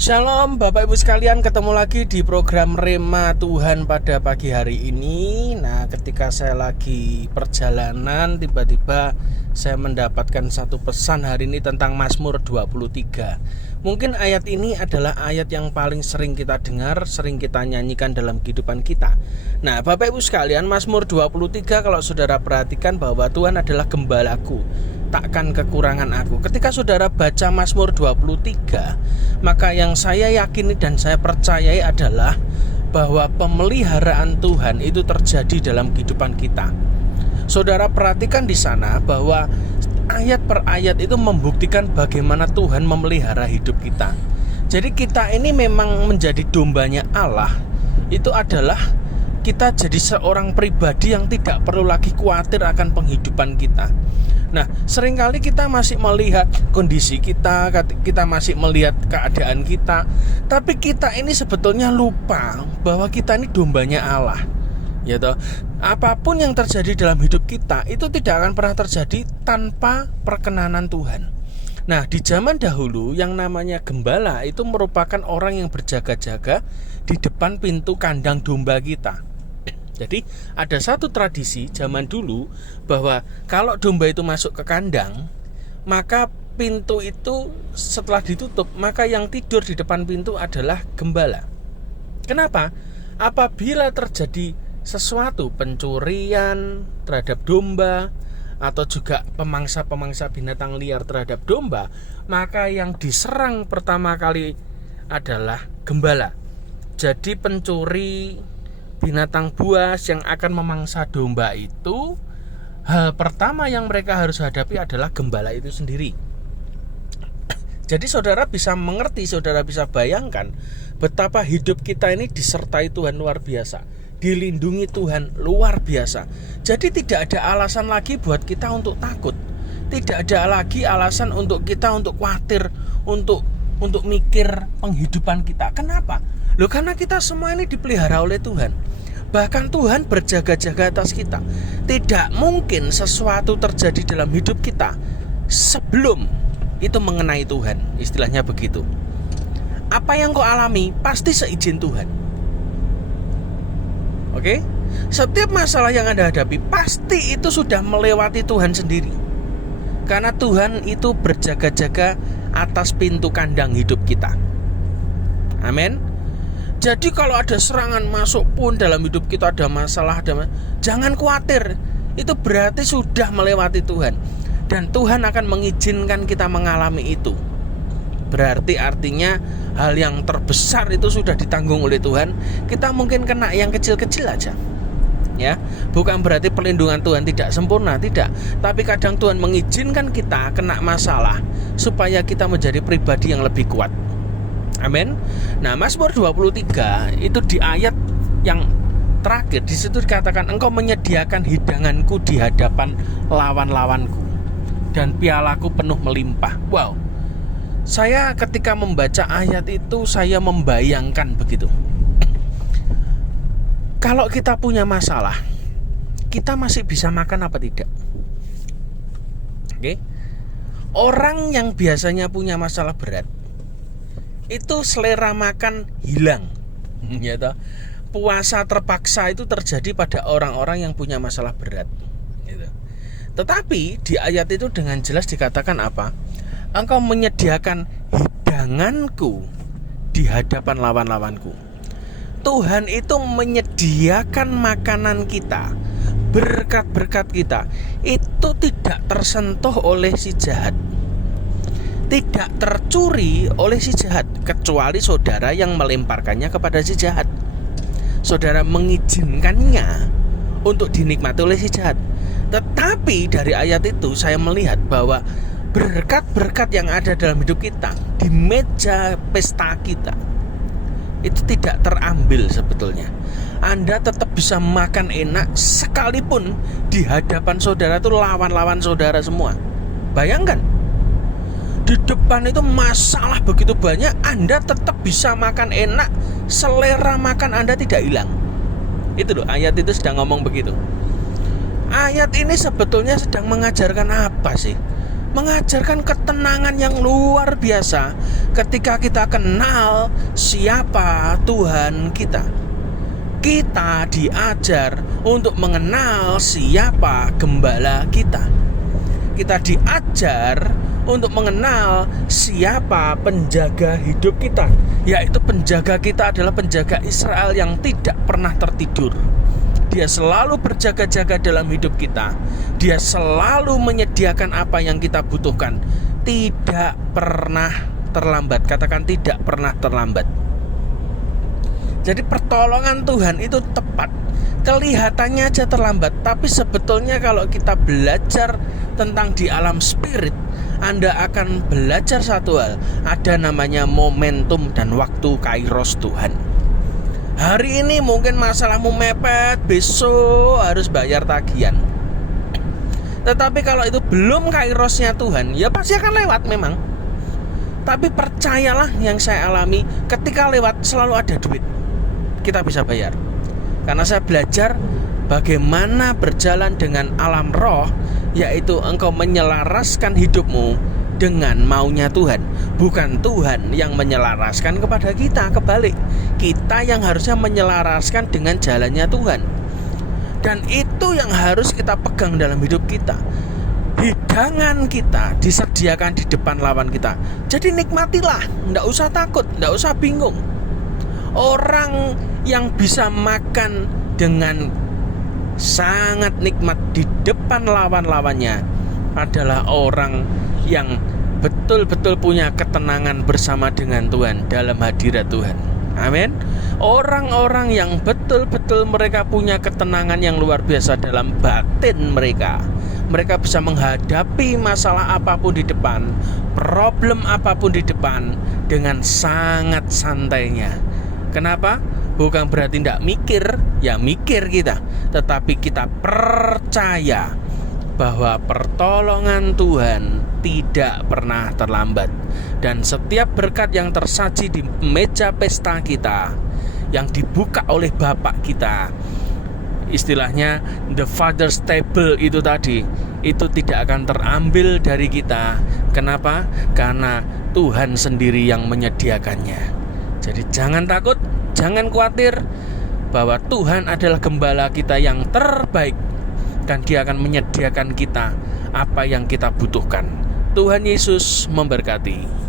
Shalom Bapak Ibu sekalian, ketemu lagi di program Rema Tuhan pada pagi hari ini. Nah, ketika saya lagi perjalanan, tiba-tiba saya mendapatkan satu pesan hari ini tentang Mazmur 23. Mungkin ayat ini adalah ayat yang paling sering kita dengar, sering kita nyanyikan dalam kehidupan kita. Nah, Bapak Ibu sekalian, Mazmur 23 kalau saudara perhatikan bahwa Tuhan adalah gembalaku, takkan kekurangan aku. Ketika saudara baca Mazmur 23, maka yang saya yakini dan saya percayai adalah bahwa pemeliharaan Tuhan itu terjadi dalam kehidupan kita. Saudara perhatikan di sana bahwa ayat per ayat itu membuktikan bagaimana Tuhan memelihara hidup kita. Jadi kita ini memang menjadi dombanya Allah. Itu adalah kita jadi seorang pribadi yang tidak perlu lagi khawatir akan penghidupan kita. Nah, seringkali kita masih melihat kondisi kita masih melihat keadaan kita, tapi kita ini sebetulnya lupa bahwa kita ini dombanya Allah. Ya toh, apapun yang terjadi dalam hidup kita itu tidak akan pernah terjadi tanpa perkenanan Tuhan. Nah, di zaman dahulu yang namanya gembala itu merupakan orang yang berjaga-jaga di depan pintu kandang domba kita. Jadi ada satu tradisi zaman dulu bahwa kalau domba itu masuk ke kandang, maka pintu itu setelah ditutup, maka yang tidur di depan pintu adalah gembala. Kenapa? Apabila terjadi sesuatu pencurian terhadap domba atau juga pemangsa-pemangsa binatang liar terhadap domba, maka yang diserang pertama kali adalah gembala. Jadi pencuri binatang buas yang akan memangsa domba itu, hal pertama yang mereka harus hadapi adalah gembala itu sendiri. Jadi saudara bisa mengerti, saudara bisa bayangkan betapa hidup kita ini disertai Tuhan luar biasa, dilindungi Tuhan luar biasa. Jadi tidak ada alasan lagi buat kita untuk takut. Tidak ada lagi alasan untuk kita untuk khawatir, untuk mikir penghidupan kita. Kenapa? Loh, karena kita semua ini dipelihara oleh Tuhan. Bahkan Tuhan berjaga-jaga atas kita. Tidak mungkin sesuatu terjadi dalam hidup kita sebelum itu mengenai Tuhan. Istilahnya begitu. Apa yang kau alami pasti seizin Tuhan. Oke? Setiap masalah yang Anda hadapi pasti itu sudah melewati Tuhan sendiri. Karena Tuhan itu berjaga-jaga atas pintu kandang hidup kita. Amin. Jadi kalau ada serangan masuk pun dalam hidup kita ada masalah, jangan khawatir. Itu berarti sudah melewati Tuhan. Dan Tuhan akan mengizinkan kita mengalami itu. Berarti artinya hal yang terbesar itu sudah ditanggung oleh Tuhan. Kita mungkin kena yang kecil-kecil aja. Ya, bukan berarti perlindungan Tuhan tidak sempurna, tidak. Tapi kadang Tuhan mengizinkan kita kena masalah supaya kita menjadi pribadi yang lebih kuat. Amin. Nah, Mazmur 23 itu di ayat yang terakhir di situ dikatakan, engkau menyediakan hidanganku di hadapan lawan-lawanku dan pialaku penuh melimpah. Wow. Saya ketika membaca ayat itu saya membayangkan begitu. Kalau kita punya masalah, kita masih bisa makan apa tidak? Oke. Orang yang biasanya punya masalah berat itu selera makan hilang. Ya toh. Puasa terpaksa itu terjadi pada orang-orang yang punya masalah berat. Gitu. Tetapi di ayat itu dengan jelas dikatakan apa? Engkau menyediakan hidanganku di hadapan lawan-lawanku. Tuhan itu menyediakan makanan kita, berkat-berkat kita itu tidak tersentuh oleh si jahat, tidak tercuri oleh si jahat, kecuali saudara yang melemparkannya kepada si jahat. Saudara mengizinkannya untuk dinikmati oleh si jahat. Tetapi dari ayat itu saya melihat bahwa berkat-berkat yang ada dalam hidup kita, di meja pesta kita, itu tidak terambil sebetulnya. Anda tetap bisa makan enak sekalipun di hadapan saudara itu lawan-lawan saudara semua. Bayangkan, di depan itu masalah begitu banyak, Anda tetap bisa makan enak, selera makan Anda tidak hilang. Itu loh, ayat itu sedang ngomong begitu. Ayat ini sebetulnya sedang mengajarkan apa sih? mengajarkan ketenangan yang luar biasa ketika kita kenal siapa Tuhan kita. Kita diajar untuk mengenal siapa gembala kita. Kita diajar untuk mengenal siapa penjaga hidup kita, yaitu penjaga kita adalah penjaga Israel yang tidak pernah tertidur. Dia selalu berjaga-jaga dalam hidup kita. Dia selalu menyediakan apa yang kita butuhkan. Tidak pernah terlambat. Katakan tidak pernah terlambat. Jadi pertolongan Tuhan itu tepat. Kelihatannya aja terlambat, tapi sebetulnya kalau kita belajar tentang di alam spirit, Anda akan belajar satu hal. Ada namanya momentum dan waktu kairos Tuhan. Hari ini mungkin masalahmu mepet, besok harus bayar tagihan. Tetapi kalau itu belum kairosnya Tuhan, ya pasti akan lewat memang. Tapi percayalah yang saya alami, ketika lewat selalu ada duit. Kita bisa bayar. Karena saya belajar bagaimana berjalan dengan alam roh, yaitu engkau menyelaraskan hidupmu dengan maunya Tuhan. Bukan Tuhan yang menyelaraskan kepada kita, kebalik. Kita yang harusnya menyelaraskan dengan jalannya Tuhan. Dan itu yang harus kita pegang dalam hidup kita. Hidangan kita disediakan di depan lawan kita. Jadi nikmatilah, tidak usah takut, tidak usah bingung. Orang yang bisa makan dengan sangat nikmat di depan lawan-lawannya adalah orang yang betul-betul punya ketenangan bersama dengan Tuhan dalam hadirat Tuhan. Amin. Orang-orang yang betul-betul mereka punya ketenangan yang luar biasa dalam batin mereka. Mereka bisa menghadapi masalah apapun di depan, problem apapun di depan dengan sangat santainya. Kenapa? Bukan berarti tidak mikir, ya mikir kita, tetapi kita percaya bahwa pertolongan Tuhan tidak pernah terlambat. Dan setiap berkat yang tersaji di meja pesta kita, yang dibuka oleh Bapak kita, istilahnya the Father's table itu tadi, itu tidak akan terambil dari kita. Kenapa? Karena Tuhan sendiri yang menyediakannya. Jadi jangan takut, jangan khawatir, bahwa Tuhan adalah gembala kita yang terbaik, dan Dia akan menyediakan kita apa yang kita butuhkan. Tuhan Yesus memberkati.